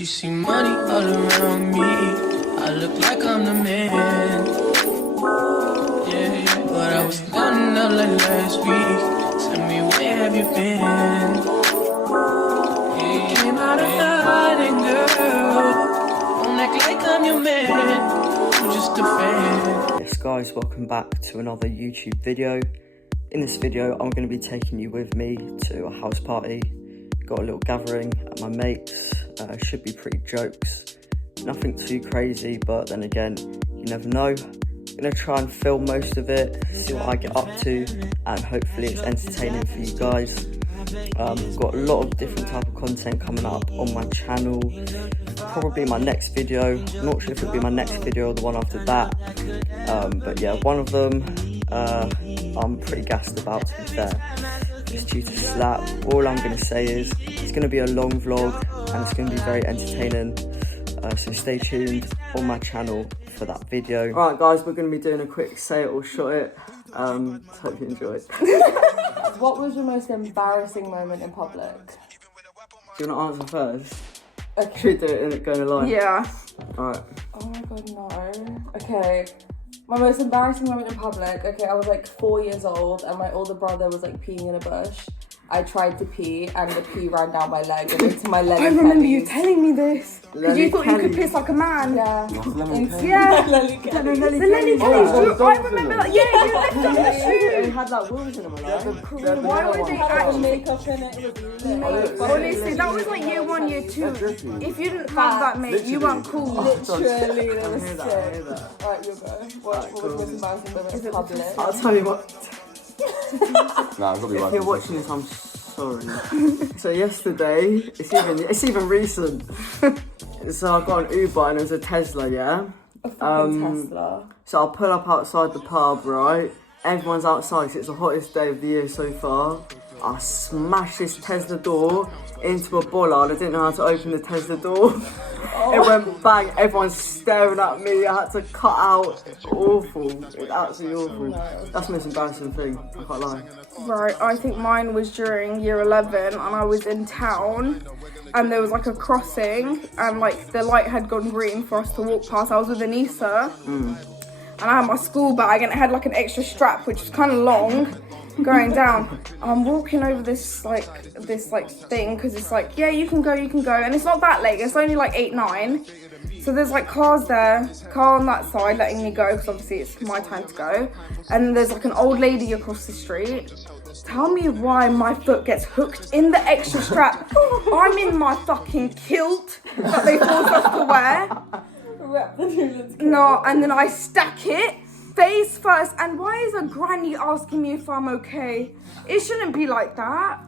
She see money all around me. I look like I'm the man. Yeah, but I was down out like last week. Tell me where have you been? Yeah, came out of hiding, girl. Don't act like I'm your man. I'm just a fan. Yes guys, welcome back to another YouTube video. In this video I'm going to be taking you with me to a house party. Got a little gathering at my mates. Should be pretty jokes, nothing too crazy, but then again, you never know. I'm going to try and film most of it, see what I get up to, and hopefully it's entertaining for you guys. Got a lot of different type of content coming up on my channel. Probably my next video, I'm not sure if it'll be my next video or the one after that, but yeah, one of them I'm pretty gassed about, to be fair. It's due to Slap. All I'm going to say is it's going to be a long vlog and it's going to be very entertaining, so stay tuned on my channel for that video. Alright guys, we're going to be doing a quick say it or shot it. Hope you enjoy it. What was your most embarrassing moment in public? Do you want to answer first? Okay. Should we do it going along? Yeah. Alright. Oh my god, no. Okay. My most embarrassing moment in public. Okay, I was like 4 years old and my older brother was like peeing in a bush. I tried to pee and the pee ran down my leg and into my leg. I remember you telling me this. Because you thought you could piss like a man. Yeah. Yeah. The Lenny Kellys. I remember that. Yeah, you left on the It shoe. had like wheels in them, right? Why would they Had actually... makeup in it. It was lit. Honestly, that was like year 1, year 2. If you didn't have that, mate, you weren't cool. Literally, it was hear sick. that, I hear that. Alright, you'll go. What was your most embarrassing moment in public? I'll tell you what. Nah, I've got to be If right. you're watching this, I'm sorry. So yesterday, it's even recent. So I got an Uber and it was a Tesla, yeah? A fucking Tesla. So I pull up outside the pub, right? Everyone's outside 'cause it's the hottest day of the year so far. I smashed this Tesla door into a bollard. I didn't know how to open the Tesla door. It went bang, everyone's staring at me. I had to cut out. Awful. It's absolutely awful. That's the most embarrassing thing, I can't lie. Right, I think mine was during year 11 and I was in town and there was like a crossing and like the light had gone green for us to walk past. I was with Anissa and I had my school bag and it had like an extra strap which was kind of long going down. I'm walking over this thing because it's like, yeah, you can go, and it's not that late, it's only like 8, 9. So there's like cars there, car on that side letting me go because obviously it's my time to go. And there's like an old lady across the street. Tell me why my foot gets hooked in the extra strap. I'm in my fucking kilt that they forced us to wear. No, and then I stack it face first. And why is a granny asking me if I'm okay? It shouldn't be like that.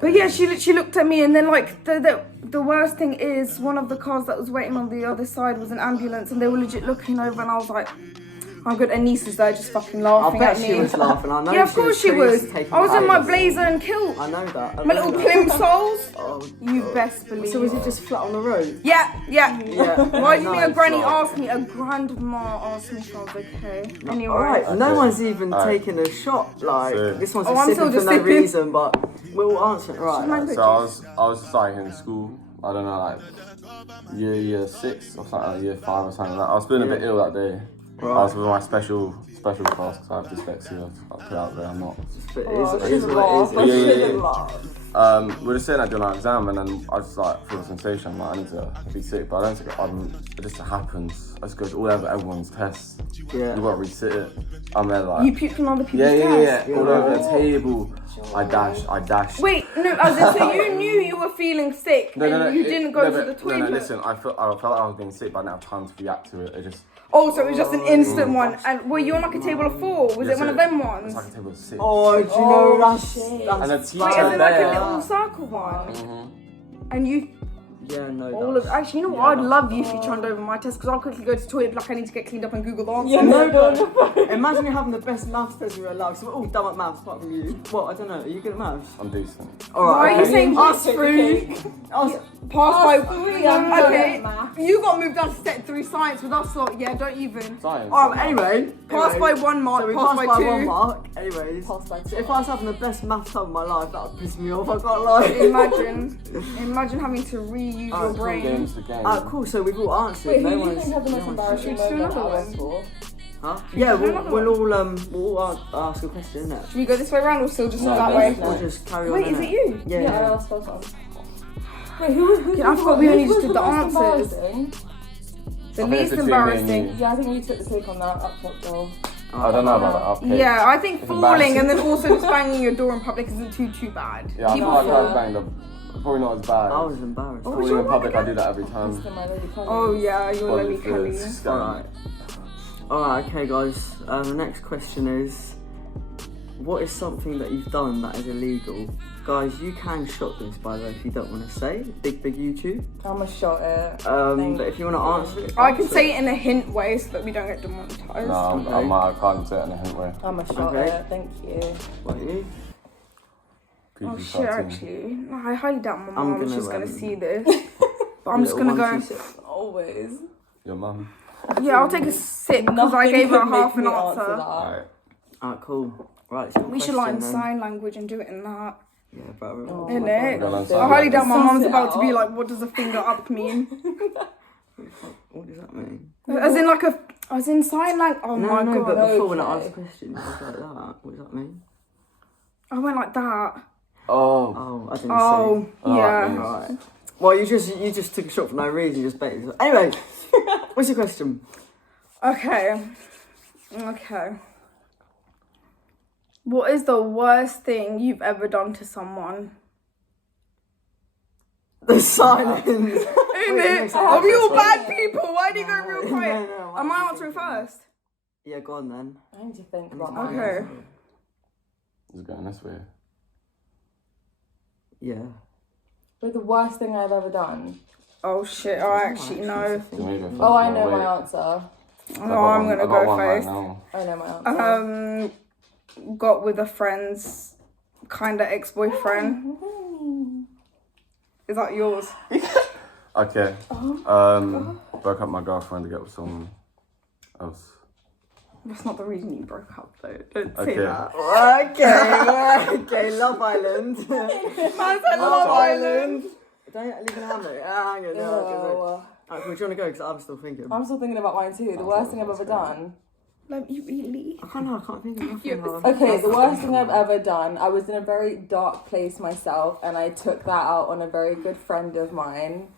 But yeah, she looked at me and then like the worst thing is one of the cars that was waiting on the other side was an ambulance and they were legit looking over and I was like, I'm good. Anissa's there just fucking laughing I bet at me. she was laughing, I know. Yeah, of course she was. I was in my blazer and kilt. I know that. My little plimsolls. Oh, You best believe. so was it just flat on the road? Yeah. Yeah. Why do you think a granny asked? asked me? A grandma asked me if I was okay. Anyway. Alright, no one's even taking a shot. Like, So- this one's Oh, just I'm sipping still for just no sipping. reason, but we'll answer it right. So I was like in school, I don't know, like year 6 or something, like year 5 or something like that. I was feeling a bit ill that day. I was with my special class because I have dyslexia. I'll put it out there, I'm not. But Oh, it is she's what lost. it is. I Yeah. shouldn't laugh. We were just sitting there doing our exam and then I just like feel a sensation, I'm like, I need to be sick, but I don't think it just happens. I just go to all over everyone's tests. Yeah. You gotta resit it. I'm there like, You puked on other people's yeah, tests? all over the table. I dashed. Wait, no, as in, so you knew you were feeling sick and you didn't go to the toilet? No, listen, I felt like I was being sick, but I didn't have time to react to it. It just... Oh, so it was just an instant one. And were you on like a table of 4? Was it one of them ones? It's like a table of 6. Oh, do you know that's And the teacher Wait, is it like a there... little circle one? And you, Yeah, no. all of, actually, you know what? I'd love you if you turned over my test because I'll quickly go to the toilet like I need to get cleaned up and Google the answer. Yeah, no. Imagine you having the best maths test of your life. So we're all dumb at maths apart from you. What? I don't know. Are you good at maths? I'm decent. Alright. Why are you saying us okay. three? Passed by. three, I'm bad Okay, at maths. you got moved down to set 3 science with us lot. Yeah, don't even. Science. Anyway. Passed by 1 mark, So we passed passed by by 2. 1 mark. Anyways. Passed by So 2. if I was having the best math time of my life, that would piss me off. I can't lie. Imagine having to reuse your brain. Game's the game. Cool. So we've all answered. Wait, who no do you one's- think had the most no one's- embarrassing Should we do moment another at our one? school? Huh? Yeah, another we'll all ask a question, innit? Should we go this way around or still just No, that no, way? no. We'll just carry on. Wait, is innit? it you? Yeah. Yeah, I asked first one. Wait, who I forgot we only who just was did the most answers. embarrassing? The I think least it's between me and embarrassing. you. Yeah, I think we took the take on that up top though. I don't know about that. Okay. Yeah, I think It's falling embarrassing. and then also just banging your door in public isn't too bad. Yeah, I feel People like I fall. was banged up. Probably not as bad. I was embarrassed. Falling in public, I do that every time. Mr. My Lady Kelly. Oh yeah, you're Probably Lily feel Kelly. it's scary. Alright, okay, guys. The next question is, what is something that you've done that is illegal? Guys, you can shot this, by the way, if you don't want to say. Big YouTube. I'ma shot it. But if you want to answer it, I can answer say it in a hint way so that we don't get demonetized. No, I can't say it in a hint way. I'ma shot Okay. it. Thank you. What, you? Oh PG-13. shit, actually. No, I highly doubt my I'm mum's gonna, just gonna um, see this. But I'm just Little gonna one, go. two, six. Always. Your mum. Yeah, I'll take a sip because I Nothing gave her could half make an me answer answer. that. Alright. Alright, cool. Right, so We should learn sign language and do it in that. Yeah, bro. Oh In my it. Go learn God. sign I highly doubt my Suss mum's it about to be out. like, what does a finger up mean? What does that mean? As in like a, as in sign language. Oh No, my no, god. but before when I okay. asked questions, it was like that. What does that mean? I went like that. Oh. Oh, I didn't Oh, say. yeah. Alright, Alright. Well, you just took a shot for no reason. You just baited yourself. Anyway, what's your question? Okay. What is the worst thing you've ever done to someone? The silence. Isn't it? Are we all bad people? Why do you go real quiet? No, Am I answering first? Yeah, go on then. I need to think about Okay. mine. Okay. It's going this way. Yeah. But the worst thing I've ever done. Oh shit, I actually know. Do you want me to go first? Oh, I No, know wait. my answer. Oh, I'm gonna go first. I know my answer. Got with a friend's kinda ex-boyfriend. Is that yours? Okay. Broke up my girlfriend to get with someone else. That's not the reason you broke up though. Don't say Okay. that. Okay, Love Island. Man said Love Island. Don't leave an hand there. Hang on. Oh, Alright, cool, do you want to go? Because I'm still thinking. I'm still thinking about mine too. The worst thing I've ever done. Love you really. I can't think of nothing. Hold on. Okay, the worst thing I've ever done. I was in a very dark place myself, and I took that out on a very good friend of mine,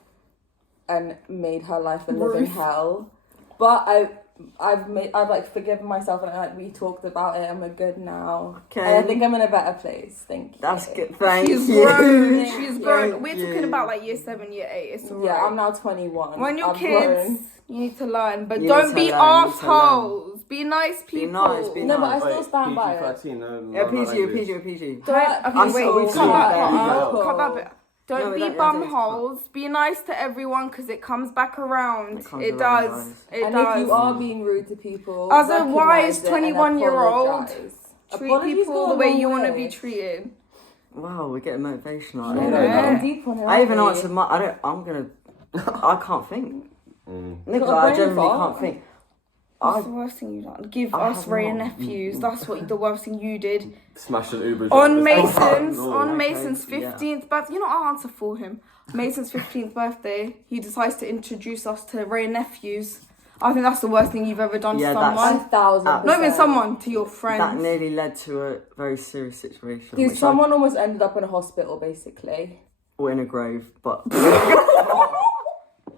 and made her life a living hell. But I've like forgiven myself, and we talked about it, and we're good now. Okay. And I think I'm in a better place. Thank you. That's good. Thank She's you. grown. She's grown. Thank We're you. talking about like year 7, year 8. It's alright. Yeah, I'm now 21. When you're I've kids, grown. you need to learn, but You don't need be to learn, you need to assholes. Be nice people. nice, be No, but I nice. still stand by it. PG-13, no, Yeah, no PG, language. PG. Don't, I'm okay, sorry, wait, we cut that do part that. out. Cut that bit. Don't No, be that- bum that's- holes. Be nice to everyone because it comes back around. It comes It around, does. guys. It And does. if you are being rude to people, As a recognise wise it and 21-year-old, apologise. Treat Apologies people go the a way long you want to way. be treated. Wow, we're getting motivational. Yeah, I we're Yeah. getting deep on it. I even aren't we? answered my. I can't think. Nicola, got a I brain generally fart? can't think. What's the worst thing you done? Give I us have Ray not. nephews. That's what the worst thing you did. Smash an Uber. On driver. Mason's Oh, on okay, Mason's yeah. 15th birthday, you know, I'll answer for him. Mason's 15th birthday, he decides to introduce us to Ray nephews. I think that's the worst thing you've ever done Yeah, to that's- someone. 1,000%. Not even someone, to your That friends. nearly led to a very serious situation. Dude, which someone almost ended up in a hospital, basically. or in a grave, but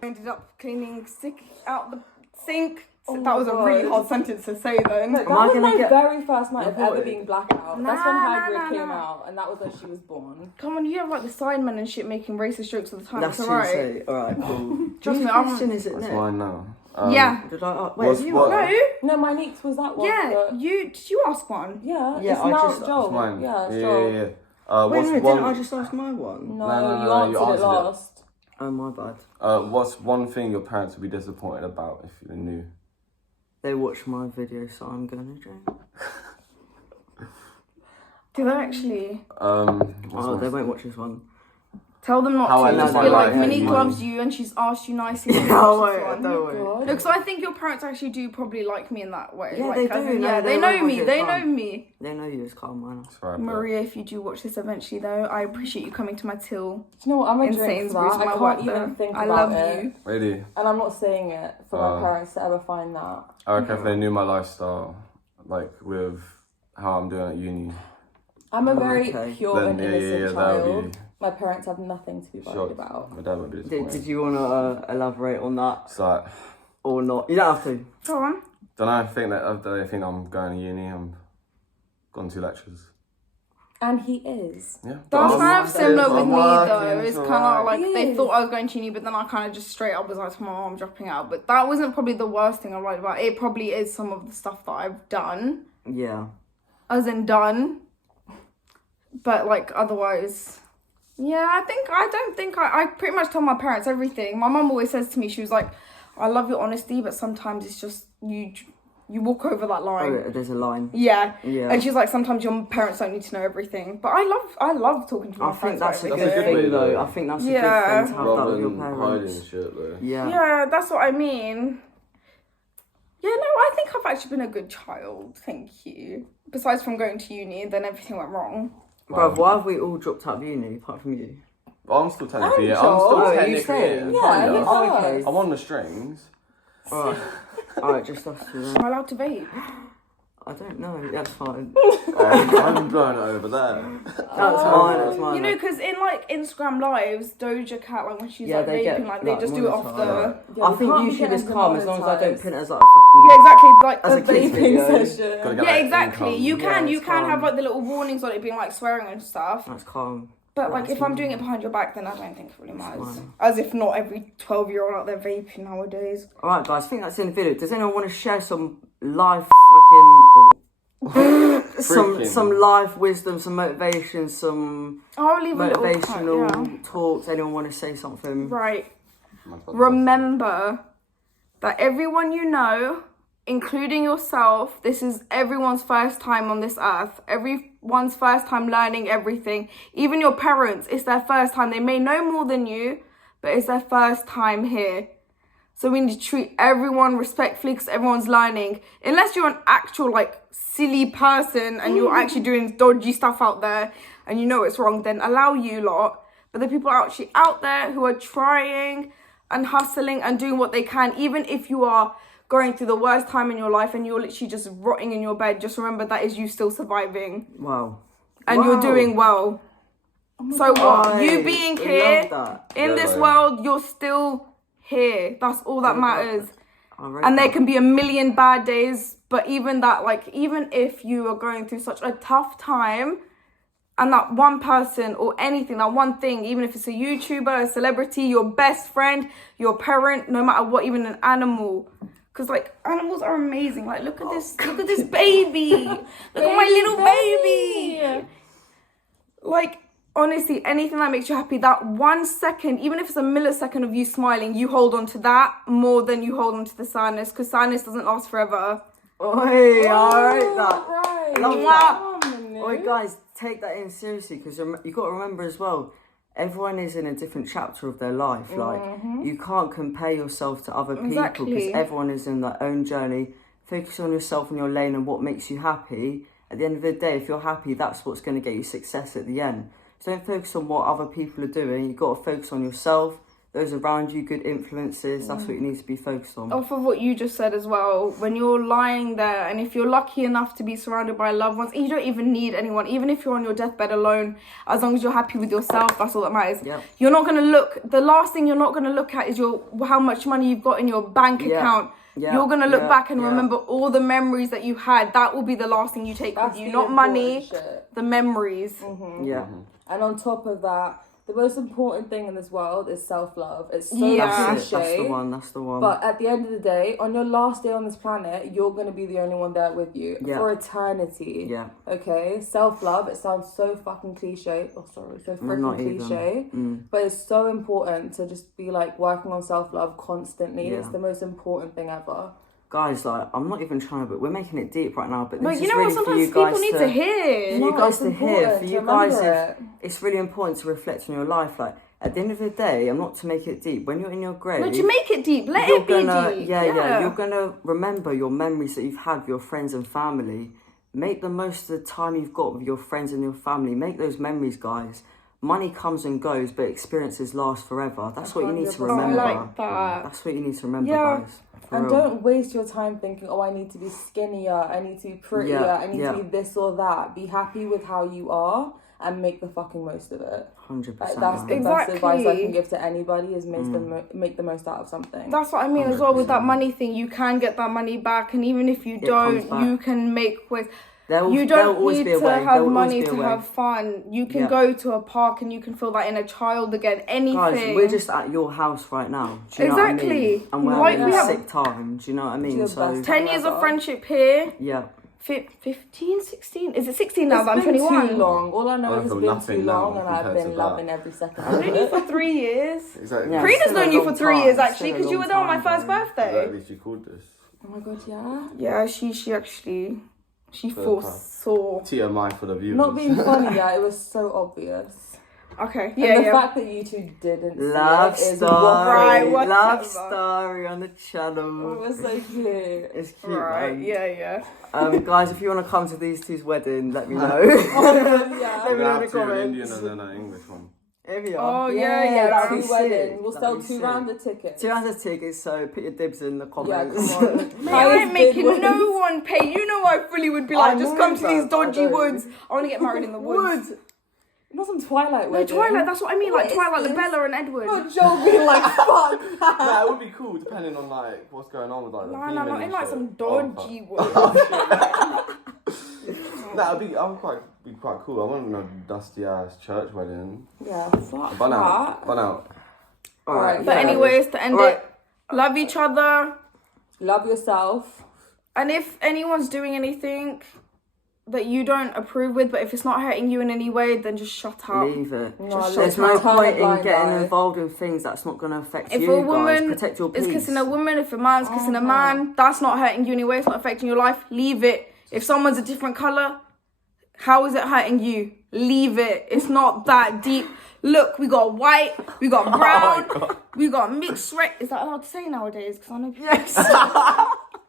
Ended up cleaning sick out the sink. Oh that my was a God. really hard sentence to say then. Look, that I was gonna my get very first night of ever reported? being blackout. Nah, That's when nah, Hagrid nah, came nah. out, and that was when she was born. Come on, you have like the sidemen and shit making racist jokes all the time. that's It's true. alright. Alright, cool. Trust me, Whose I'm- question is it That's next? mine now. Yeah. Did I? Wait, What's- have you? what- No. No, my niece was that one. Yeah. but- Did you ask one? Yeah, Yeah, it's I now just- Joel. It's mine. Yeah, it's yeah, Joel. yeah. Wait, What's no, one? didn't I just ask my one? No, No, you you answered it answered it. last. Oh, my bad. What's one thing your parents would be disappointed about if you knew? They watch my video, so I'm gonna drink. Do they actually? What's Oh, my- they won't watch this one. Tell them not How I to. live Just my be like, life Monique anymore. loves you and she's asked you nicely. No way, no way. God. Look, so I think your parents actually do probably like me in that way. Yeah, like, they as do. in- No, yeah, they they know really me. want They you know to me. They know you as calm, man. That's right, bro. Maria, if you do watch this eventually, though, I appreciate you coming to my till. Do you know what? I'm a In drink for Sainsbury's, that. I my can't work even there. think I about love it. you. Really? And I'm not saying it for my parents to ever find that. I reckon if they knew my lifestyle, like with how I'm doing at uni, I'm a very okay. pure Then, and yeah, innocent yeah, that would child. be- My parents have nothing to be worried shocked. about. My dad would be disappointed. Did you want to elaborate on that It's like, or not? You don't have to. Go on. don't know. I think I'm going to uni. I'm gone 2 lectures. And he is. Yeah. That's I'm kind of similar with I'm me, working, though. It's kind alright. of like they Yes. thought I was going to uni, but then I kind of just straight up was like to my mom, I'm dropping out. But that wasn't probably the worst thing I lied about. It probably is some of the stuff that I've done. Yeah. As in done. But like otherwise, yeah, I pretty much told my parents everything. My mum always says to me, she was like, I love your honesty, but sometimes it's just you walk over that line. Oh, there's a line. Yeah. Yeah. And she's like, sometimes your parents don't need to know everything. But I love talking to my I think friends that's a about good everything. thing, way, though. though. I think that's a Yeah. good thing to have that Rather with your than parents. hiding shit, though. Yeah. Yeah, that's what I mean. Yeah, no, I think I've actually been a good child. Thank you. Besides from going to uni, then everything went wrong. Bruv, why have we all dropped out of uni apart from you? I'm still technically, I'm I'm still sure. Oh, are you technically staying? in. Yeah, Kinda. he's Oh, okay. I'm on the strings. Alright. Alright, just us two then. Am I allowed to vape? I don't know. That's fine. I'm blowing it over there. That's mine. That's mine. You know, because in like Instagram lives, Doja Cat, like when she's Yeah, like they vaping, get, like they like, just do it off the. monetized. Yeah, I we think can't be YouTube getting is calm as long as I don't demonetized. pin it as like a fucking. Yeah, exactly. Like As a a kid's vaping video. session. Gotta get Yeah, that exactly. income. You can Yeah, you it's can calm. have like the little warnings on it being like swearing and stuff. That's calm. But like That's if I'm fine. doing it behind your back, then I don't think it really matters. fine. As if not every 12-year-old out there vaping nowadays. Alright, guys, I think that's in the video. Does anyone want to share some live fucking. some live wisdom, some motivation, some I'll leave a little motivational cut, yeah. talks? Anyone want to say something? Right. Remember that everyone you know, including yourself, this is everyone's first time on this earth. Everyone's first time learning everything. Even your parents, it's their first time. They may know more than you, but it's their first time here. So we need to treat everyone respectfully because everyone's learning. Unless you're an actual like silly person and you're actually doing dodgy stuff out there and you know it's wrong, then allow you lot. But the people are actually out there who are trying and hustling and doing what they can, even if you are going through the worst time in your life and you're literally just rotting in your bed, just remember that is you still surviving Wow. and you're doing well. So what? You I being love here that. in Yeah, this man. world, you're still here. That's all that matters. I rate And there that. can be a million bad days, but even that, like, even if you are going through such a tough time, and that one person or anything, that one thing, even if it's a YouTuber, a celebrity, your best friend, your parent, no matter what, even an animal. Because, like, animals are amazing. Like, look at this baby. Look at my little baby. Like, honestly, anything that makes you happy, that 1 second, even if it's a millisecond of you smiling, you hold on to that more than you hold on to the sadness, because sadness doesn't last forever. Oi, I rate that. Right. Love that. Oi, guys, take that in seriously because you got to remember as well, everyone is in a different chapter of their life. Like, you can't compare yourself to other people because Exactly. everyone is in their own journey. Focus on yourself and your lane and what makes you happy. At the end of the day, if you're happy, that's what's going to get you success at the end. So don't focus on what other people are doing. You've got to focus on yourself, those around you, good influences. That's what you need to be focused on. Off of what you just said as well, when you're lying there and if you're lucky enough to be surrounded by loved ones, you don't even need anyone, even if you're on your deathbed alone, as long as you're happy with yourself, that's all that matters. Yep. You're not going to look, the last thing you're not going to look at is how much money you've got in your bank Yeah. account. Yeah. You're going to look Yeah. back and Yeah. remember all the memories that you had. That will be the last thing you take That's with you, the not money, important shit. the memories. Yeah. And on top of that, the most important thing in this world is self-love. It's so Yeah. That's cliche. it. That's the one. That's the one. But at the end of the day, on your last day on this planet, you're going to be the only one there with you Yeah. for eternity. Yeah. Okay? Self-love, it sounds so fucking cliche. Oh, sorry, so freaking not even. cliche. But it's so important to just be like working on self-love constantly. Yeah. It's the most important thing ever. Guys, like, I'm not even trying to, but we're making it deep right now. But this But is you know really what? for you Sometimes guys people need to hear. For you No, guys it's to hear, important for to you guys, remember it. it's really important to reflect on your life. Like, at the end of the day, I'm not to make it deep. When you're in your grave, Don't you make it deep? Let you're it be gonna, deep. yeah, you're gonna remember your memories that you've had with your friends and family. Make the most of the time you've got with your friends and your family. Make those memories, guys. Money comes and goes, but experiences last forever. That's what you need to 100%. remember. I like that. That's what you need to remember, Yeah. guys. For And real. don't waste your time thinking, oh, I need to be skinnier, I need to be prettier, Yeah, I need yeah. to be this or that. Be happy with how you are and make the fucking most of it. 100%. Like, that's the man. best advice I Exactly. can give to anybody is make the most out of something. That's what I mean as well with that money thing. You can get that money back, and even if you comes don't, back. you can make ways. There'll You there'll don't always need be a to way. have There'll always money be a to way. have fun. You can Yeah. go to a park and you can feel that inner child again. Anything. Guys, we're just at your house right now. Do you know what I Exactly. mean? And we're Like, having we a have- sick time. Do you know what I mean? the So, best 10 years of Ever. friendship here. yeah. 15, 16? Is it 16 now It's that I'm been 21? too long. All I know I is it's feel been nothing too long now and I've compared been to that. loving every second I've of known you it. for 3 years. Exactly. Yeah. Frida's still a known you long for 3 years time. actually, Still a because you long were there on my time, first bro. Yeah, birthday. at least you called this. Oh my god, yeah. Yeah, she actually, she Fair foresaw. TMI for the viewers. Not being funny, yeah, it was so obvious. Okay, And yeah, the yeah. fact that you two didn't Love see it is story. Right, what whatever. Love story on the it channel. was so cute. It's cute, Right, man. yeah. Guys, if you want to come to these two's wedding, let me know. Oh my Let yeah. me We're know gonna in the have two, an Indian comments. and then an English one. Here we Oh, are. yeah, That'll that'd be be wedding. sick. We'll That'd sell be 2 sick. rounds of tickets. 2 rounds of tickets, so put your dibs in the Yeah, comments. come on. Mate, I ain't making no one pay. You know I fully would be like, I just know come to these that, dodgy I know. woods. I want to get married in the woods. Not some Twilight No, wedding. Twilight, that's what I mean, What like is Twilight, this? Bella and Edward. Not Joel being like, fuck that. Yeah, it would be cool depending on like what's going on with like the No, theming not and in like shit. some Oh, dodgy fuck. woods. That'd be. I would be quite cool. I want a dusty ass church wedding. Yeah, fuck Bun that. out. Bun out. Alright, But yeah. anyways, to end Alright. it, love each other. Love yourself. And if anyone's doing anything that you don't approve with, but if it's not hurting you in any way, then just shut up. Leave it. No, There's look, no turn point a blind in getting eye. involved in things that's not going to affect If you, a guys. woman Protect your peace. is kissing a woman, if a man's kissing a man, that's not hurting you anyway, it's not affecting your life, leave it. If someone's a different colour, how is it hurting you? Leave it. It's not that deep. Look, we got white, we got brown, we got mixed race. Is that allowed to say nowadays? Because I know people.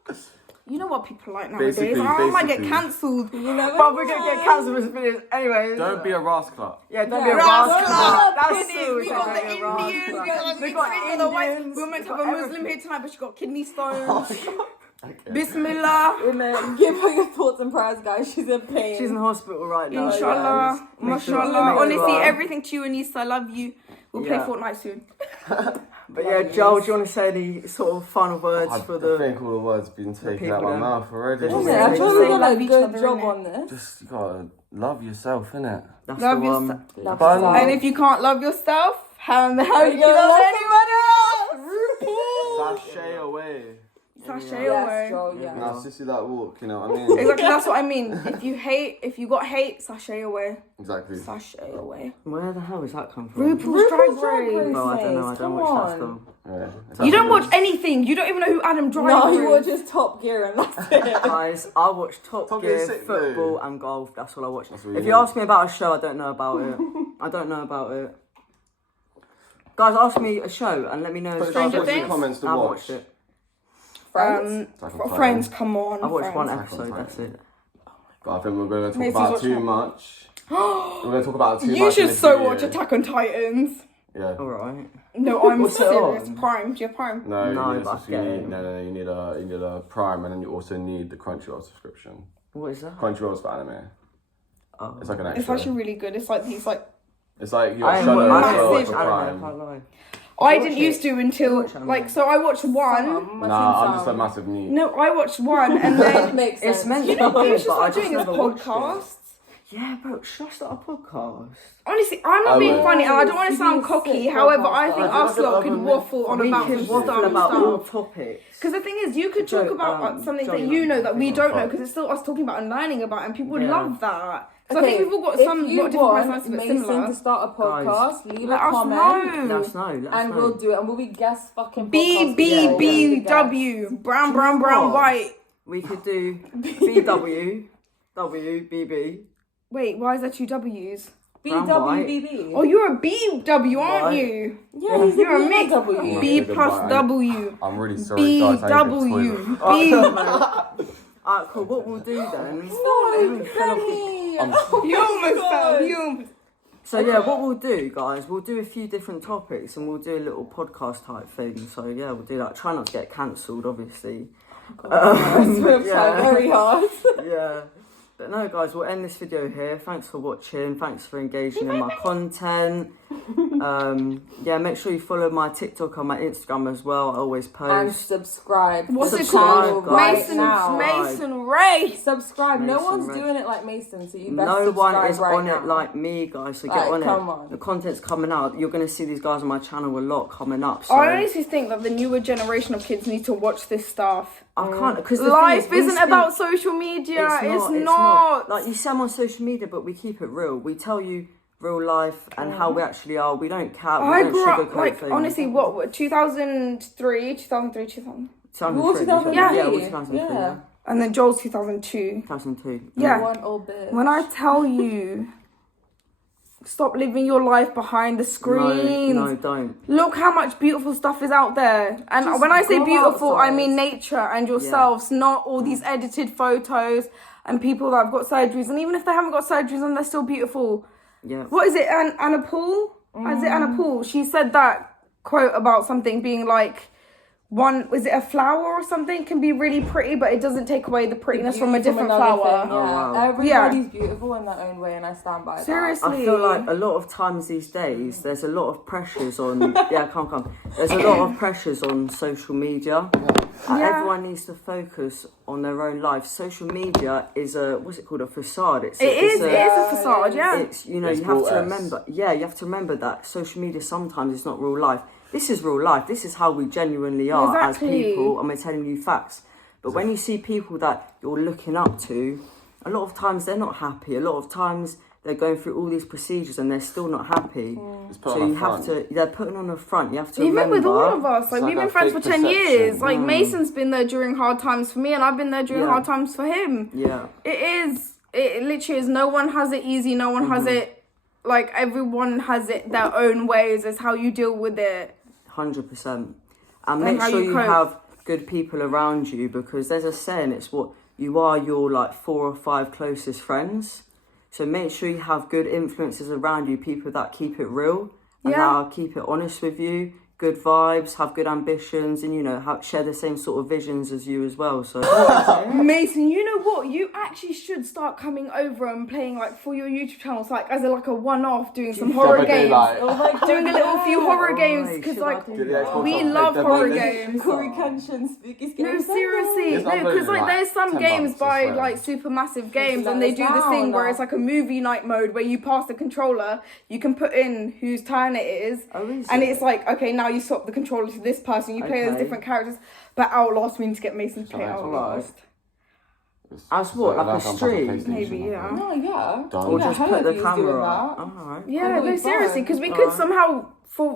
Yes. You know what people are like nowadays. Basically, I might get basically. cancelled. You never But we're going to get cancelled for this video anyway. Don't be a rascal. Yeah, don't Yeah. be a Rascal. rascal. That's Kidneys, so we got the don't be a Indians, we rascal. got the They got mixed race, the white. Indians, We're meant to they have a got Muslim everything. here tonight, but she got kidney stones. Okay. Bismillah. Women, give her your thoughts and prayers, guys. She's in pain. She's in hospital right now. Inshallah. guys. Make sure- Mashallah. make sure- Honestly, everything to you, Anissa. I love you. We'll play Yeah. Fortnite soon. But yeah, Joel, do you want to say any sort of final words I for the... think all the words been taken people out of my then. mouth already. Just Yeah, I'm Just sure say we did love a each good other, job innit? on this. Just you gotta love yourself, innit? That's Love the yourself. one. Love Bun. yourself. And if you can't love yourself, how the hell Are you you gonna gonna love love anyone else? Sashay away. Sashay Yes, away. Joel, yeah. Now, sissy that walk, you know what I mean? Exactly, that's what I mean. If you got hate, sashay away. Exactly. Sashay away. Where the hell has that come from? RuPaul's Drag Drag Race. Race. Oh, I don't know. I don't Come watch that on. stuff. Yeah, You don't watch anything. You don't even know who Adam Driver No, is. he watches Top Gear and that's it. Guys, I watch Top Top Gear Gear, sick, football, though. and golf. That's all I watch. That's what If you you need. ask me about a show, I don't know about it. I don't know about it. Guys, ask me a show and let me know. Put Stranger in the Things? comments to I watch. watched it. Friends? Attack on Friends, Titan. come on. I watched Friends. one Attack on episode. Titan. That's it. But I think we're going to talk Macy's about watch too one. much. We're going to talk about too much. You in should this so video. watch Attack on Titans. Yeah. All right. No, I'm What's it serious. on? Prime. Do you have Prime? No, No, you need, but I you get need, it. no, you need a Prime, and then you also need the Crunchyroll subscription. What is that? Crunchyroll's for anime. Oh. It's like an It's extra. actually really good. It's like these like It's like your I ain't Shadow watched- as well, massive like I a don't know, I Prime. can't lie. I watch didn't it. used to until watch anime. like so I watched one. Nah, I'm just a massive need. No, I watched one and That then makes sense. It's meant you to know be what you good, should but I start just doing is never watched it. podcasts. Yeah, bro, should I start a podcast? Honestly, I'm not I being will. funny and I don't want to You'd sound be a cocky. sick However, I podcaster. think I us don't lot know could if waffle on We about could some waffle about all stuff. topics. Because the thing is, you could talk Joe, about something that Johnny, you know that we don't know fine. because it's still us talking about and learning about, and people would Yeah. love that. Because I think we've all got some if you not different want personalities, but Mason similar. to start a podcast, leave Let a us comment know. Let us know. Let us and know. we'll do it. And we'll be guest fucking B podcasters. B Yeah, B yeah. W brown Do you brown know brown what? white. We could do BW, WBB. Wait, why is there two W's? BWBB. Oh, you're a BW, aren't Right. you? Yeah, he's You're a a mix. BW. B Goodbye. plus W. I'm really sorry, guys. I need the BW. toilet. B. Alright, cool. What we'll do then. Benny. You almost fell. You almost. So yeah, what we'll do, guys, we'll do a few different topics and we'll do a little podcast type thing. So yeah, we'll do that. Try not to get cancelled, obviously. Yeah. Very hard. Yeah. But no, guys, we'll end this video here. Thanks for watching. Thanks for engaging in my content. Yeah, make sure you follow my TikTok and my Instagram as well. I always And post. subscribe. What's to it the Subscribe, channel guys. right now. Mason Ray. Subscribe. No Mason one's Ray. doing it like Mason, so you best No subscribe one is right on now. it like me, guys. So get Like, on come it. on. The content's coming out. You're going to see these guys on my channel a lot coming up. So I honestly think that the newer generation of kids need to watch this stuff. I can't, because Life isn't about social media. It's not. Like you say, I'm on social media, but we keep it real. We tell you real life and how we actually are. We don't cap. I We don't grew up sugarcoat like things. honestly, what 2003, 2000, Well, 2003. Yeah, Yeah. 2003. Yeah. and then Joel's 2002. 2002. Yeah. One old bitch. When I tell you, stop living your life behind the screens. No, don't. Look how much beautiful stuff is out there. And Just when I say go beautiful, I outside. mean nature and yourselves, not all these edited photos and people that have got surgeries. And even if they haven't got surgeries and they're still beautiful. Yeah. What is it, Anna Paul? Is it Anna Paul? She said that quote about something being like, was it a flower or something can be really pretty, but it doesn't take away the prettiness from a different another flower. thing, Oh, wow. Everybody's beautiful in their own way, and I stand by that. Seriously. I feel like a lot of times these days, there's a lot of pressures on. Yeah, come. There's a lot of pressures on social media. Yeah. Everyone needs to focus on their own life. Social media is a facade. It is a facade, yeah. It's you It's have to real remember. Yeah, you have to remember that social media sometimes is not real life. This is real life. This is how we genuinely are Exactly. as people, and we're telling you facts. But when you see people that you're looking up to, a lot of times they're not happy. A lot of times they're going through all these procedures and they're still not happy. It's put So on you a have front. to. They're putting on a front. You have to Even remember. with all of us, like It's we've like been a friends for fake 10 years. perception. Like Mason's been there during hard times for me, and I've been there during Yeah. hard times for him. Yeah. It literally is. No one has it easy. No one has it. Like everyone has it their own ways. It's how you deal with it. 100%. And And make how sure you you cope. have good people around you, because there's a saying, it's what you are your like 4 or 5 closest friends. So make sure you have good influences around you, people that keep it real and Yeah. that keep it honest with you, good vibes, have good ambitions, and share the same sort of visions as you as well. So Mason, you know what? You actually should start coming over and playing like for your YouTube channels, like as a one-off, doing some horror Double games, daylight. Oh my God, doing a little few horror games Right, because should like I do Get the that? Xbox we on, love play horror Dead by games. Curry Kenshin, spooky scary. No, seriously, It's no, uploaded because in, like like, there's some 10 games months, I by swear. like supermassive games, let and they us do this down thing where now. it's like a movie night mode where you pass the controller, you can put in whose turn it is, Oh, is and it? it's like, okay, now you swap the controller to this person, you play as Okay. different characters. But Outlast, we need to get Mason to play Sounds Outlast. As what, like a Like on stream? PlayStation, Maybe, I yeah. think. Oh yeah. Don't. Or Yeah, just hell put of the you's doing camera that. on. Oh, alright. Yeah, That'd no, be seriously, fun. because we could Alright. somehow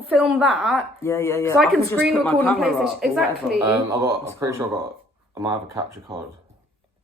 film that. Yeah. So I can could just screen put my record on camera PlayStation. up or Exactly. whatever. I'm pretty sure I might have a capture card.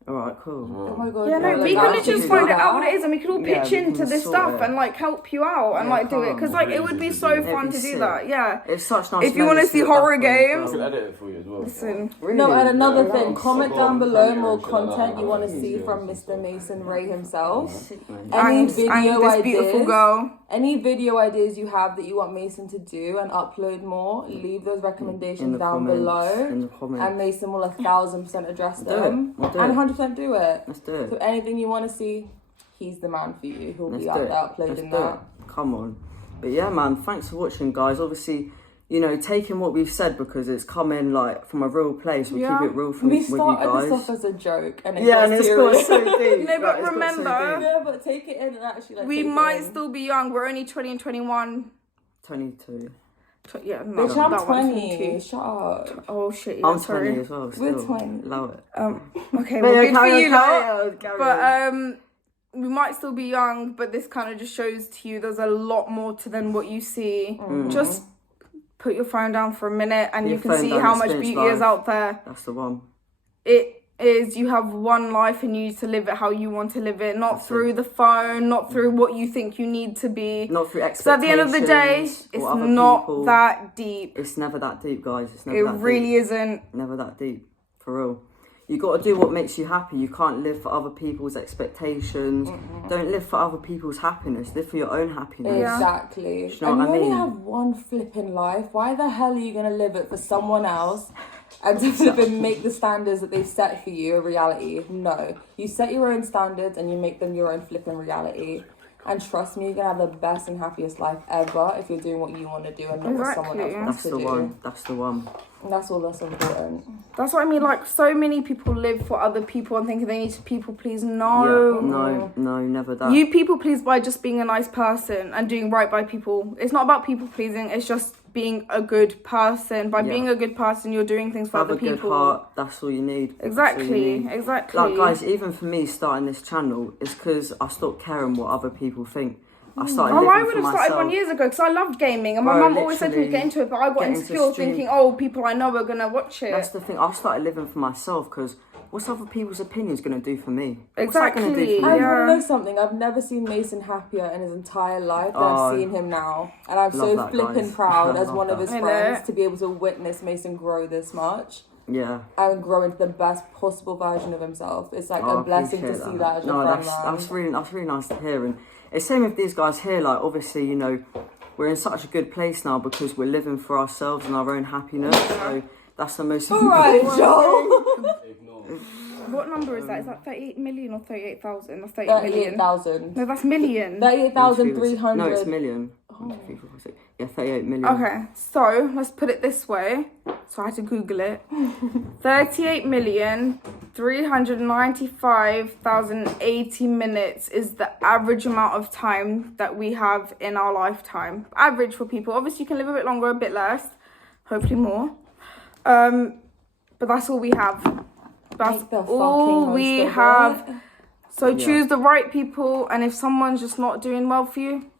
Alright, cool. Oh my God. Yeah, no, Yeah, we that can would just be find that. out what it is, and we could all Yeah, pitch we into can this sort stuff it. and like help you out and Yeah, like do it, calm. because like it would be so It'd fun be to do sick. that. Yeah. It's such nice. If you wanna memories see look horror back on as games- I well. can edit it for you as well. Listen, No, and another Yeah, thing, yeah. comment Yeah. down below more Yeah. content you want to Yeah. see Yeah. from Mr. Mason Ray himself. Sick, man. Any and video this beautiful ideas, girl. any video ideas you have that you want Mason to do and upload more, leave those In recommendations the down comments, below, in the comments. and Mason will 1,000% address Do it. them We'll do and it. 100% do it. Let's do So it. anything you want to see, he's the man for you. He'll Let's be do out it. there uploading Let's do that. it. Come on. But yeah, man, thanks for watching, guys. Obviously, taking what we've said because it's coming like from a real place. We Yeah. keep it real with We you started this off guys. as a joke and it Yeah, got and it's serious. got so deep. No, but Like, it's got so remember- deep. Yeah, but take it in and actually like We take it might in. still be young. We're only 20 and 21. 22. Yeah, no, Bitch, I'm that one's 20. 22. Shut up. Oh shit, yeah, I'm sorry. 20 as well. Still. 20. Love it. Okay, well, good for carry you on, lot. carry on. But we might still be young, but this kind of just shows to you there's a lot more to than what you see. Just put your phone down for a minute and Put you your can phone see down, how much experience beauty is life. out there. That's the one. It is you have one life and you need to live it how you want to live it, not through the phone, not through what you think you need to be. Not through expectations. So at the end of the day, it's not that deep. It's never that deep, guys. It's never that deep. It really isn't. Never that deep, for real. You got to do what makes you happy. You can't live for other people's expectations. Don't live for other people's happiness. Live for your own happiness. Exactly. You know and what you I only mean? have one flipping life. Why the hell are you going to live it for someone else and to flipping make the standards that they've set for you a reality? No. You set your own standards and you make them your own flipping reality. And trust me, you're going to have the best and happiest life ever if you're doing what you want to do and not what someone else wants That's to the do. one. That's the one. And that's all that's important. That's what I mean. Like, so many people live for other people and thinking they need to people please. No. Yeah. No, never that. You people please by just being a nice person and doing right by people. It's not about people pleasing. It's just being a good person. By being a good person, you're doing things for Have other a good people. heart. That's all you need. Exactly. Like, guys, even for me starting this channel, it's because I stopped caring what other people think. I started living I would for have started myself. 1 year ago because I loved gaming and my Bro, mum always said to me to get into it, but I got get into insecure stream. thinking, oh, people I know are gonna watch it. That's the thing. I started living for myself because what's other people's opinions going to do for me? What's that Exactly. going to do for I me? want to know something. I've never seen Mason happier in his entire life than I've seen him now. And I'm love so that, flipping guys. proud I as love one of that. his I know. friends to be able to witness Mason grow this much. Yeah. And grow into the best possible version of himself. It's like Oh, a I blessing to appreciate see that as your No, friend, that's man. that's really nice to hear. And it's same with these guys here. Like, obviously, you know, we're in such a good place now because we're living for ourselves and our own happiness. So that's the most Alright, Joel. What number is that? Is that 38 million or 38,000? That's 38 million. 38,000. No, that's million. 38,300. No, it's million. Oh. Yeah, 38 million. Okay, so let's put it this way. So I had to Google it. 38,395,080 minutes is the average amount of time that we have in our lifetime. Average for people. Obviously, you can live a bit longer, a bit less, hopefully more. But that's all we have. That's Make the all fucking we most of have. it. So choose the right people, and if someone's just not doing well for you,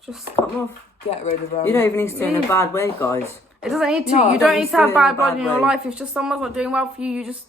just cut them off. Get rid of them. You don't even need to do it in a bad way, guys. It doesn't need to. No, you don't don't need need to to do it have in a bad blood bad in your way. life. If just someone's not doing well for you, you just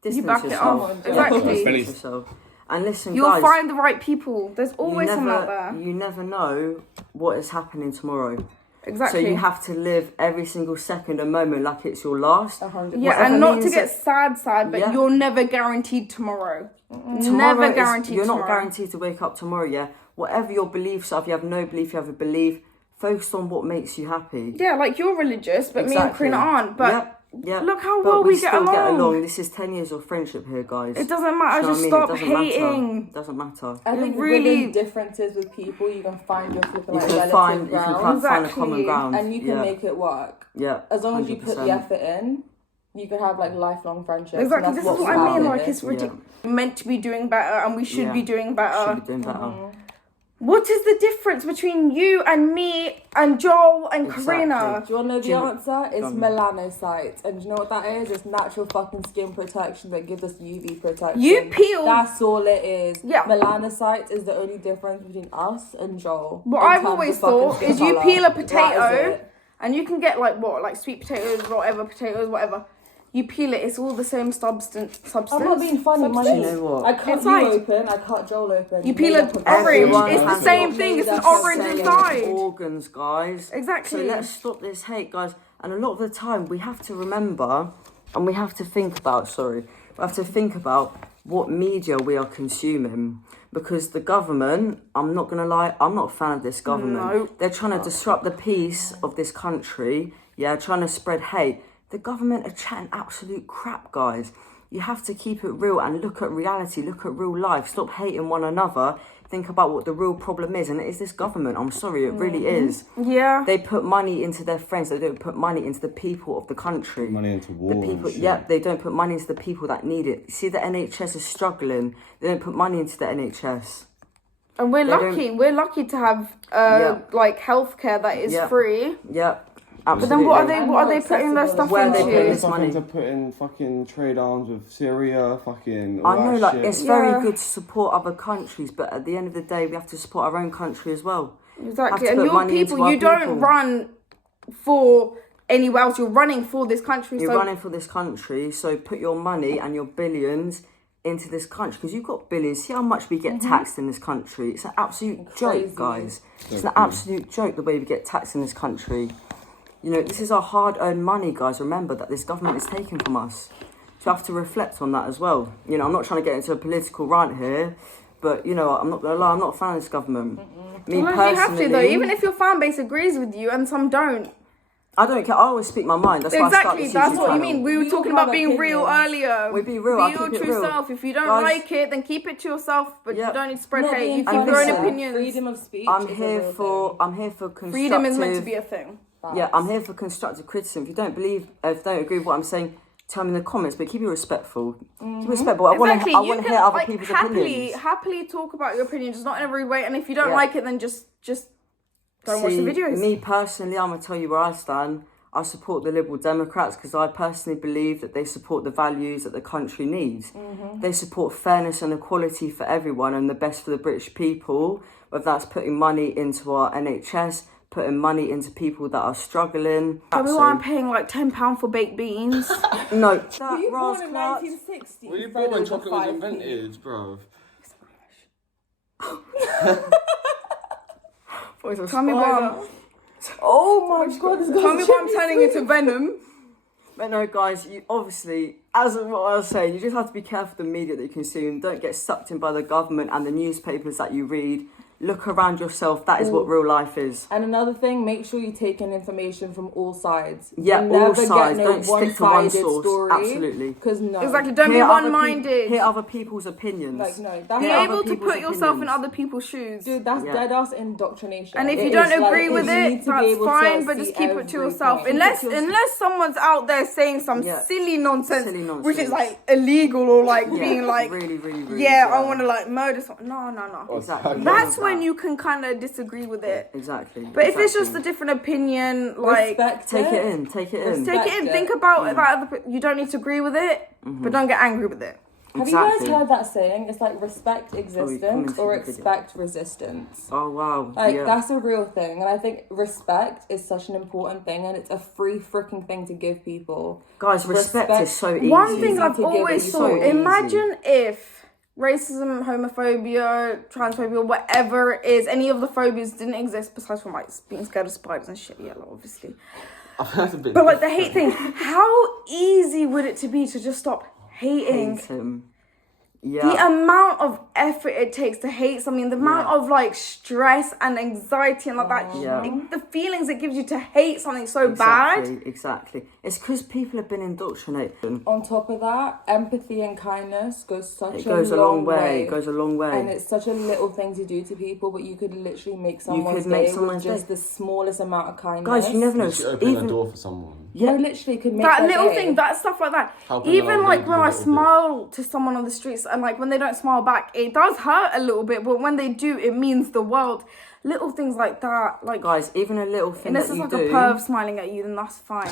Distance back it yourself. off. Yeah. Exactly. Distance yourself. And listen, You'll guys, find the right people. There's always you someone out never, there. you never know what is happening tomorrow. Exactly. So you have to live every single second and moment like it's your last. 100%. Yeah, Whatever and not to means get sad, but Yeah. you're never guaranteed tomorrow. Tomorrow Never is- guaranteed You're not tomorrow. guaranteed to wake up tomorrow, yeah? Whatever your beliefs are, if you have no belief, you have a belief, focus on what makes you happy. Yeah, like you're religious, but me and Karina aren't. But Yep. look how But well we get still along. This is 10 years of friendship here, guys. It doesn't matter. Do you know Just what I stop mean? It doesn't hating. matter. It doesn't matter. I think really- within differences with people, you can find your flipping You like can relative find, you ground. can find a Exactly. common ground. And you can make it work. Yeah. As long as you put the 100%. effort in, you can have like lifelong friendships. Exactly. And This that's is what I we're mean. about Like here. it's ridiculous. We're meant to be doing better, and we should Yeah. be doing better. Should be doing better. What is the difference between you and me and Joel and Exactly. Karina? Do you want to know Do you the know- answer? It's Go on. melanocytes. And do you know what that is? It's natural fucking skin protection that gives us UV protection. You peel. That's all it is. Yeah. Melanocytes is the only difference between us and Joel. What in I've terms always of fucking thought skin is you colour. peel a That is potato, it. and you can get like sweet potatoes, whatever potatoes, whatever. You peel it, it's all the same substance. I'm not being funny, Substance. money. You know what? I cut It's you like- open, I cut Joel open. You peel an orange. Everyone It's the has same got thing. It's an made up orange of inside. Organs, guys. Exactly. So let's stop this hate, guys. And a lot of the time, we have to remember, and we have to think about. What media we are consuming, because the government. I'm not gonna lie. I'm not a fan of this government. No. They're trying to disrupt the peace of this country. Yeah, trying to spread hate. The government are chatting absolute crap, guys. You have to keep it real and look at reality, look at real life. Stop hating one another. Think about what the real problem is, and it is this government. I'm sorry, it really is. Yeah. They put money into their friends. They don't put money into the people of the country. Money into war. The people, they don't put money into the people that need it. See, the NHS is struggling. They don't put money into the NHS. And we're They lucky. We're lucky to have like healthcare that is Yeah. free. Yep, But absolutely. then what are they? And What are more they putting their accessible stuff Where are they into? putting There's this money? nothing to put in fucking trade arms with Syria, fucking all I know, that like, shit. it's Yeah. very good to support other countries, but at the end of the day, we have to support our own country as well. Exactly. Have to And put your money into people, our you don't people. run for anywhere else. You're running for this country. You're so running for this country, so put your money and your billions into this country, because you've got billions. See how much we get taxed in this country. It's an absolute Crazy. joke, guys. It's an absolute joke the way we get taxed in this country. You know, this is our hard-earned money, guys. Remember that this government is taking from us. So you have to reflect on that as well. You know, I'm not trying to get into a political rant here, but, you know, I'm not going to lie, I'm not a fan of this government. Me Sometimes personally... you have to, though. Even if your fan base agrees with you and some don't. I don't care. I always speak my mind. That's why I start Exactly, this that's YouTube what you channel. mean. We were We talking all have about being real opinions. earlier. We be real, I Be your keep it true real. self. If you don't Guys- like it, then keep it to yourself, but Yeah. you don't need to spread Not hate. being You keep And your own listen, opinions. Freedom of speech. I'm is a here real for thing. constructive... Freedom is meant to be a thing. Yeah, I'm here for constructive criticism. If you don't agree with what I'm saying, tell me in the comments, but keep it respectful. Keep it respectful. I want to hear other people's opinions. happily talk about your opinion, just not in every way. And if you don't Yeah. like it, then just don't watch the videos. Me personally, I'm going to tell you where I stand. I support the Liberal Democrats because I personally believe that they support the values that the country needs. They support fairness and equality for everyone and the best for the British people, whether that's putting money into our NHS, putting money into people that are struggling. Tell me why I'm paying like £10 for baked beans. No, Were that you Ross born in Clark. 1960? Were you born when Frodo's a chocolate was 5p. invented, bro? Tell me why. Oh my god, this Tell me why I'm turning into Venom. But no, guys, you obviously, as of what I was saying, you just have to be careful of the media that you consume. Don't get sucked in by the government and the newspapers that you read. Look around yourself. That is what real life is. And another thing, make sure you take in information from all sides. Yeah, You all never sides. Get no Don't stick to one one-sided source. story. Absolutely. Because no. Exactly, don't be Hear other one-minded. Hear other people's opinions. Like, no. That's Be Hear other able to people's put yourself in opinions. other people's shoes. Dude, that's Yeah. dead ass indoctrination. And if It you don't is, like, agree with you need it, to be that's able to fine, but see just keep it to every yourself. point. Unless someone's out there saying some Yeah. silly nonsense, Silly nonsense. which is like illegal or like Yeah, being like, really, really, really. yeah, I want to like murder someone. No. Exactly. That's Yeah. when you can kind of disagree with it. Exactly. But if it's just exactly. a different opinion, like Respect Take it in. Take it in. Respect take it in. it. Think about it. That you don't need to agree with it, but don't get angry with it. Have you guys Exactly. heard that saying? It's like respect come existence into or the video. expect resistance. Oh wow. Like, yeah. that's a real thing. And I think respect is such an important thing, and it's a free freaking thing to give people. Guys, respect is so easy. One thing easy I've to give always it, so thought, easy. imagine if racism, homophobia, transphobia, whatever it is, any of the phobias didn't exist besides from like being scared of spiders and shit, yeah, like, obviously. That's a bit But like the hate thing, how easy would it to be to just stop hating? Hate him. The Yeah. amount of effort it takes to hate something, the amount Yeah. of like stress and anxiety and like that, Yeah. the feelings it gives you to hate something so bad. Exactly. It's because people have been indoctrinated. On top of that, empathy and kindness goes such It goes a long way. It way. goes a long way. And it's such a little thing to do to people, but you could literally make someone's make day someone's with just day. the smallest amount of kindness. Guys, you never know. You should open Even a door for someone. You literally could make That their little day. thing, that stuff like that. Helping an Even old like lady when a I little bit. smile to someone on the streets and like when they don't smile back, it does hurt a little bit, but when they do, it means the world. Little things like that, like guys, even a little thing unless that it's you like do. a perv smiling at you, then that's fine.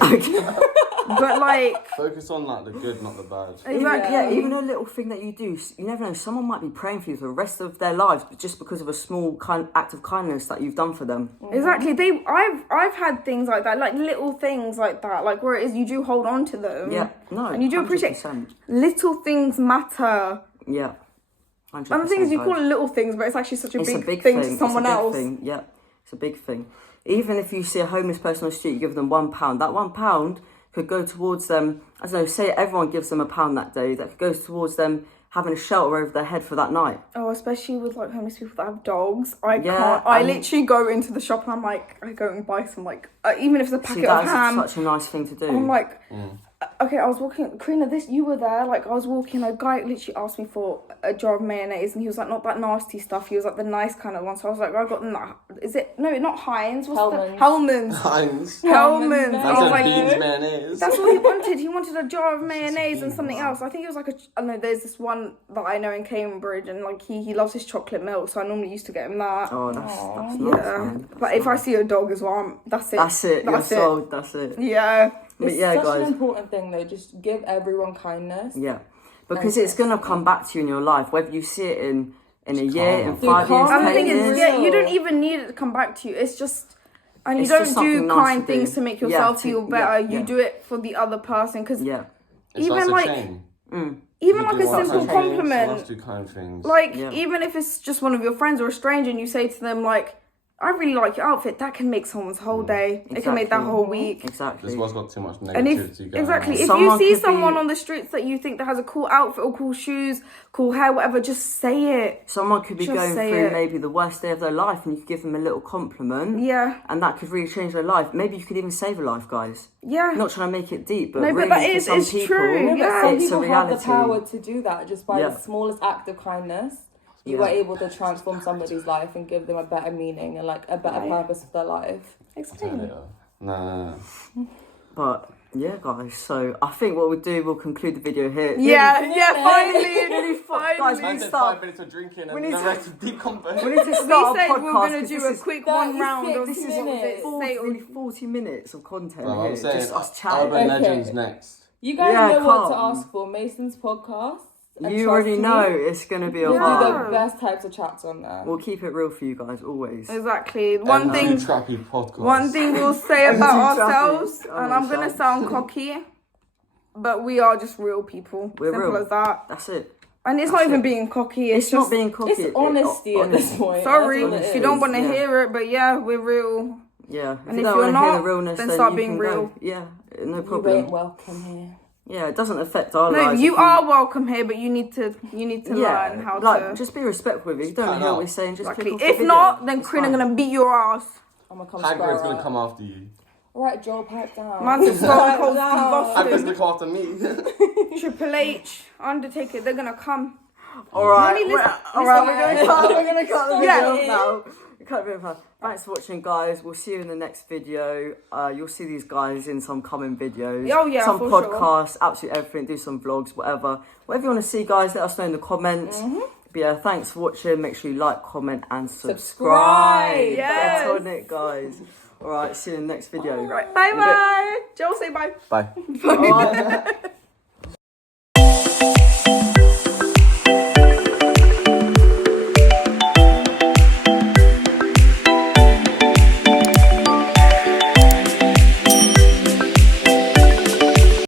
But like, Focus on like the good, not the bad. exactly. Yeah, even a little thing that you do, you never know. Someone might be praying for you for the rest of their lives, but just because of a small act of kindness that you've done for them. Exactly. I've had things like that, like little things like that, like where it is you do hold on to them. Yeah, no, And you do appreciate 100%. little things matter. Yeah, 100%. And the thing is, you guys. call it little things, but it's actually such a It's big thing to It's someone a big else. Thing. Yeah, it's a big thing. Even if you see a homeless person on the street, you give them £1. That £1 could go towards them. I don't know. Say everyone gives them £1 that day. That goes towards them having a shelter over their head for that night. Oh, especially with like homeless people that have dogs. I Yeah, can't. I and- literally go into the shop and I'm like, I go and buy some like, even if it's a See, packet of that ham. is such a nice thing to do. I'm like, okay, I was walking, Karina, you were there, like, I was walking, a guy literally asked me for a jar of mayonnaise, and he was like, not that nasty stuff, he was like, the nice kind of one, so I was like, I got, not Heinz, what's the, Hellman's. Heinz. Hellman's. That's I was a like, beans mayonnaise. that's what he wanted a jar of mayonnaise and something else. I think it was like I don't know, there's this one that I know in Cambridge, and like he loves his chocolate milk, so I normally used to get him that. Oh, that's nice, Yeah, man. but if I see a dog as well, that's it. That's it. You're That's it. sold. That's it. Yeah. But It's yeah, such guys. an important thing, though. Just give everyone kindness. Yeah, because it's gonna come back to you in your life, whether you see it in a year, in Dude, 5 years, karma And the 10 thing years. is, yeah, you don't even need it to come back to you. It's just And you It's don't just something do nice kind to things do. to make Yeah, yourself to- feel better. yeah, You yeah. do it for the other person. Because Yeah. It's even a like, chain. even You like do a one simple kind of things, compliment. someone else do kind things. Like, Yeah. even if it's just one of your friends or a stranger and you say to them, like, I really like your outfit, that can make someone's whole day. It can make that Exactly. whole week. Exactly. This one's got too much And if, negativity going exactly, on. if Someone you see could someone be- on the streets that you think that has a cool outfit or cool shoes, cool hair, whatever, just say it. Someone could be Just going say through it. maybe the worst day of their life and you could give them a little compliment. Yeah. And that could really change their life. Maybe you could even save a life, guys. Yeah. Not trying to make it deep, but No, but really that for is- some it's people, true, No, yeah. but some it's a people have reality. the power to do that just by Yeah. the smallest act of kindness. You Yeah. are able to transform somebody's life and give them a better meaning and like a better purpose for their life. Explain. No. But yeah, guys. So I think what we'll do, we'll conclude the video here. Yeah, Nearly- yeah, finally. nearly guys, we I need to said start. 5 minutes of drinking and we need the to- rest of deep conversation. We need to We start a said podcast. we were going to 'cause do this a is- quick one round of 36 This is minutes. only 40 minutes of content Well, here. I'm saying Just us chatting. Urban Okay. Legends next. You guys Yeah, know what to calm. ask for. Mason's podcast. and You trust already me, know it's going to be a We'll do vibe. the best types of chats on there. We'll keep it real for you guys, always. Exactly. One And thing. Two Trappy podcast. One thing we'll say about Too ourselves, traffic. and Oh, I'm gonna sorry. sound cocky, but we are just real people. We're Simple real. as that. That's it. And it's not even being cocky. It's, It's just not being cocky. It's honesty at this point. sorry That's all it if you is. don't want to Yeah. hear it, but yeah, we're real. Yeah. And you if don't you're want to hear not, the realness, then then start you being can real. Go. Yeah, no You ain't problem. welcome here. Yeah, it doesn't affect our No, lives. you if are welcome here, but you need to learn how like, to. just be respectful with it. If you don't cut hear out. what we're saying, just Exactly. click off the If video. not, then It's Corinne are fine. gonna beat your ass. I'm gonna come Hagrid's square gonna up. come after you. Right, Joel, pipe down. Man's a stone cold Hagrid's Steve gonna come after me. Triple H, Undertaker, they're gonna come. Alright, Mommy, listen- alright, we're gonna cut the video it. now. Cut the video. Thanks for watching, guys. We'll see you in the next video. You'll see these guys in some coming videos. Oh, yeah, some for sure. podcasts, absolutely everything. Do some vlogs, whatever. Whatever you want to see, guys, let us know in the comments. But yeah, thanks for watching. Make sure you like, comment, and subscribe. Yes. Get on it, guys. Alright, see you in the next video. Right, bye bye. Joel, say bye. Bye. Bye.